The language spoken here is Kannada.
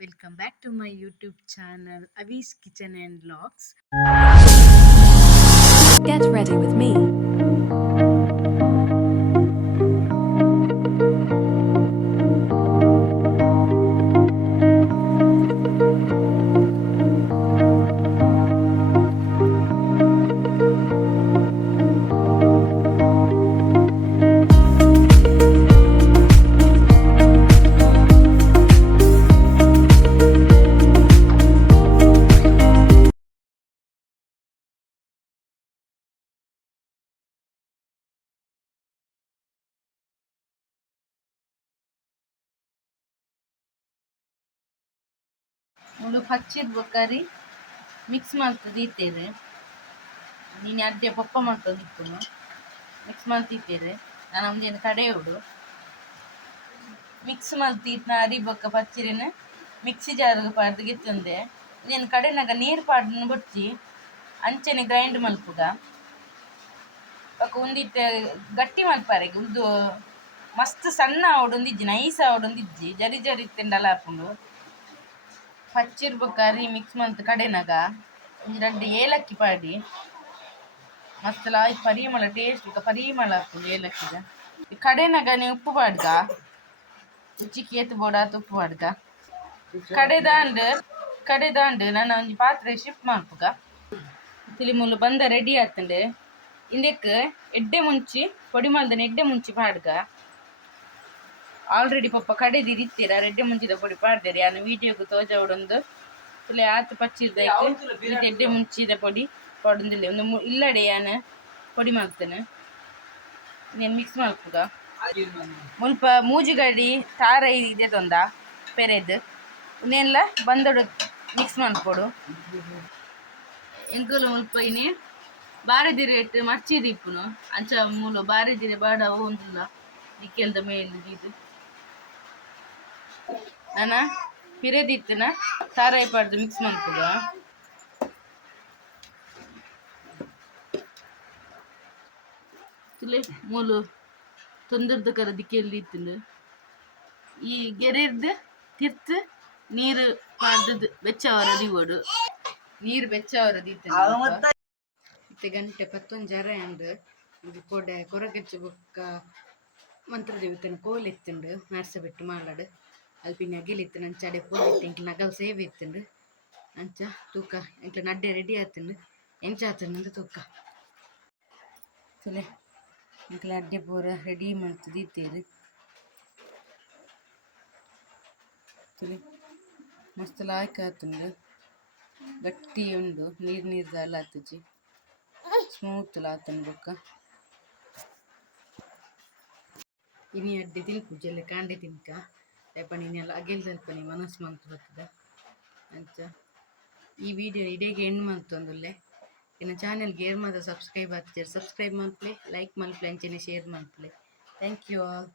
Welcome back to my YouTube channel Avi's Kitchen and Vlogs. ಮುಳು ಹಚ್ಚಿದ ಕರಿ ಮಿಕ್ಸ್ ಮಾಡ್ತದೆ ನೀನು ಅಡ್ಡೆ ಪಪ್ಪ ಇಪ್ಪುನು ಮಿಕ್ಸ್ ಮಾಡ್ತಿದ್ದೇವೆ ನಾನು ಕಡೆ ಉಡು. ಮಿಕ್ಸ್ ಮಾಡ್ತಿತ್ತು ಅರಿ ಬೊಕ್ಕ ಪಚ್ಚಿರಿನ ಮಿಕ್ಸಿ ಜಾರ್ಗೆ ಪಾಡ್ದು ಗಿತ್ತಂದೆ ನೀನು ಕಡೆನಾಗ ನೀರು ಪಾಡ್ನ ಬೊಚ್ಚಿ ಅಂಚನೆ ಗ್ರೈಂಡ್ ಮಲ್ಪುಗ. ಪಕ್ಕ ಒಂದಿಟ್ಟು ಗಟ್ಟಿ ಮಲ್ಪಾರೆ, ಉಂದು ಮಸ್ತ್ ಸಣ್ಣ ಆವಡೊಂದಿಜ್ಜಿ ನೈಸ್ ಆವಡೊಂದಿಜ್ಜಿ ಜರಿ ಜರಿ ತಿಂಡಲ ಹಾಕೊಂಡು. ಪಚ್ಚಿರ್ಬೇಕಾದ್ರೆ ಮಿಕ್ಸ್ ಮಂತ್ ಕಡೆನಾಗ ಎರಡು ಏಲಕ್ಕಿ ಪಾಡಿ ಮಸ್ತ್ ಲಾಯ್ ಪರಿಮಳ ಟೇಸ್ಟ್ ಈಗ ಪರಿಮಳ ಆಗ್ತದೆ ಏಲಕ್ಕಿಗ ಈ ಕಡೆನಾಗ ನೀವು ಉಪ್ಪು ಪಾಡ್ಗ ರುಚಿಗೆ ಏತು ಬೋಡ ಉಪ್ಪು ಪಾಡ್ಗ ಕಡೆದಾಂಡ್ ಕಡೆದಾಂಡ್ ನಾನು ಒಂದು ಪಾತ್ರೆ ಶಿಫ್ಟ್ ಮಾಡ್ಪುಗ ತಿಳಿ ಮುಲ್ಲು ಬಂದ ರೆಡಿ ಆತಂಡೆ ಇಂದಕ್ಕೆ ಎಡ್ಡೆ ಮುಂಚಿ ಪೊಡಿ ಮಲ್ದನೆ ಎಡ್ಡೆ ಮುಂಚಿ ಪಾಡ್ಗ ಆಲ್ರೆಡಿ ಪಪ್ಪ ಕಡೆದಿ ಇತ್ತೀರ? ರೆಡ್ಡೆ ಮುಂಚಿದ ಪೊಡಿ ಪಾಡ್ದೇರಿ? ನಾನು ವಿಡಿಯೋಗೆ ತೋಜವಡೊಂದು ತುಲೆ ಆತು ಪಚ್ಚಿದ್ದೈತೆ ರೆಡ್ಡೆ ಮುಂಚಿದ ಪೊಡಿ ಪಡೊಂದಿಲ್ಲ. ಒಂದು ಇಲ್ಲಡೆ ಯಾನು? ಪೊಡಿ ಮಾಡ್ತೇನೆ. ನೀನು ಮಿಕ್ಸ್ ಮಾಡ್ಪುಗ ಮುಲ್ಪ ಮೂಜುಗಡಿ ತಾರ ಇದೆ ತೊಂದ ಪೆರೆದು. ಇನ್ನೆಲ್ಲ ಬಂದೊಡು ಮಿಕ್ಸ್ ಮಾಡ್ಕೊಡು. ಎಂಕುಲು ಮುಲ್ಪ ಇನ್ನೇ? ಬಾರದಿರಿ ರೇಟ್ ಮರ್ಚಿದಿ ಇಪ್ಪುನು. ಅಂಚ ಮೂಲ ಬಾರದಿರಿ ಬಾಡ ಒಂದಿಲ್ಲ. ದಿಕ್ಕೆಲ್ದ ಮೇಲೆ ಇದು. ನಾನ? ಪಿರೆದಿತ್ತನ ಸಾರಾಯಿ ಪಾಡ್ದು ಮಿಕ್ಸ್ ಮಾಡ್ಕೊಡು ತುಲೆ ಮೂಲು ತೊಂದರ್ದ ಕರ ದಿಕ್ಕೆಲ್ಲಿ ಇತ್ತು ಈ ಗೆರೆರ್ದು ತಿರ್ತು ನೀರು ಪಾಡ್ದು ಬೆಚ್ಚ ಅವರದಿ ಓಡು. ನೀರು ಬೆಚ್ಚ ಅವರದಿ ಇತ್ತೆ ಗಂಟೆ ಪತ್ತೊಂದು ಜರ ಅಂಡ್ ಇದು ಕೊಡೆ ಕೊರಗೆಚ್ಚು ಬೊಕ್ಕ ಮಂತ್ರದೇವತನ ಕೋಲಿತ್ತುಂಡು ನರ್ಸ ಬಿಟ್ಟು ಮಾಲಾಡು ಅಲ್ಪಿನ ಅಗಿಲಿತ್ತು ನನ್ನ ಚಡೆ ಪೋಲಿತ್ತು ಎಂಕ್ಲ ನಗಲ್ ಸೇವ್ ಇತ್ತುಂಡು ಅಂಚ ತೂಕ ಎಂಕ್ಲ ನಡ್ಡೆ ರೆಡಿ ಆತುಂಡು ಎಂಚ ಆತುಂಡು ತೂಕ. ತುಲೆ ಎಂಕ್ಲ ಅಡ್ಡೆ ಪೂರ ರೆಡಿ ಮಾಡ್ತದೆ ಇತ್ತೇರು ತುಲೆ, ಮಸ್ತ್ ಲಾಯ್ಕ ಆತುಂಡು ಗಟ್ಟಿ ಉಂಡು, ನೀರು ನೀರು ದಾಲ ಆತುಜಿ. ಸ್ಮೂತ್ ಆತುಂಡು ಬೊಕ್ಕ. ಇನಿ ಅಡ್ಡೆ ತಿನ್ಪುಜೆಲ್ಲ ಕಾಂಡೆ ತಿನ್ಕ. ರೇಪಣಿ ಇನ್ನೆಲ್ಲ ಅಗೆಲ್ ತಲ್ಪನಿ ಮನಸ್ಸು ಮಂತ್ ಬರ್ತದ ಅಂಚ ಈ ವಿಡಿಯೋ ಇಡೀಗೆ ಎಂಡ್ ಮಂತೊಂದುಲ್ಲೆ ಇನ್ನು ಚಾನೆಲ್ಗೆ ಏರ್ ಮಾತ್ರ ಸಬ್ಸ್ಕ್ರೈಬ್ ಆಗ್ತೀರಿ ಸಬ್ಸ್ಕ್ರೈಬ್ ಮಾಡ್ಪ್ಲೆ ಲೈಕ್ ಮಾಡ್ಪ್ಲೆ ಅಂಚನೆ ಶೇರ್ ಮಾಡ್ಪ್ಲೆ ಥ್ಯಾಂಕ್ ಯು ಆಲ್